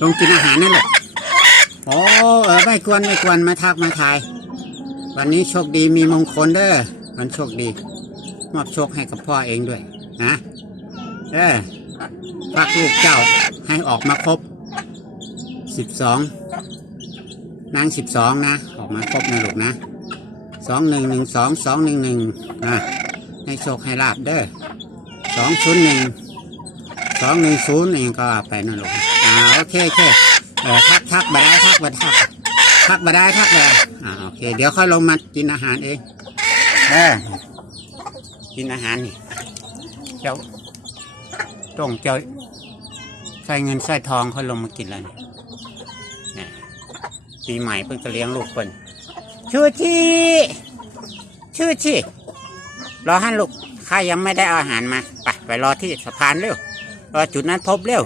ลงกินอาหารนั่นแหละโอ้เออไม่กวนไม่กวนมาทักมาทาย วันนี้โชคดีมีมงคลเด้อมันโชคดี มอบโชคให้กับพ่อเองด้วยนะเออฝากลูกเจ้าให้ออกมาครบสิบสองนางสิบสองนะ ออกมาครบนะลูกนะสองหนึ่งหนึ่งสองสองหนึ่งหนึ่งนะให้โชคให้ลาบเด้อสองศูนย์หนึ่ง สองหนึ่งศูนย์นี่ก็ไปนั่นลูกอ่าโอเคโอเคเออทักทักมาได้ทักมาทักทักมาได้ทักเลยอ่าโอเค เดี๋ยวค่อยลงมากินอาหารเองเออกินอาหารนี่เจ้าตรงเจ้าใส่เงินใส่ทองค่อยลงมากินแล้วนี่ปีใหม่เพิ่งจะเลี้ยงลูกเพิ่นชื่อที่ชื่อที่รอหันลูกข้ายังไม่ได้อาอาหารมา ไปไปรอที่สะพานเร็ว ว่าจุดนั้นพบเร็ว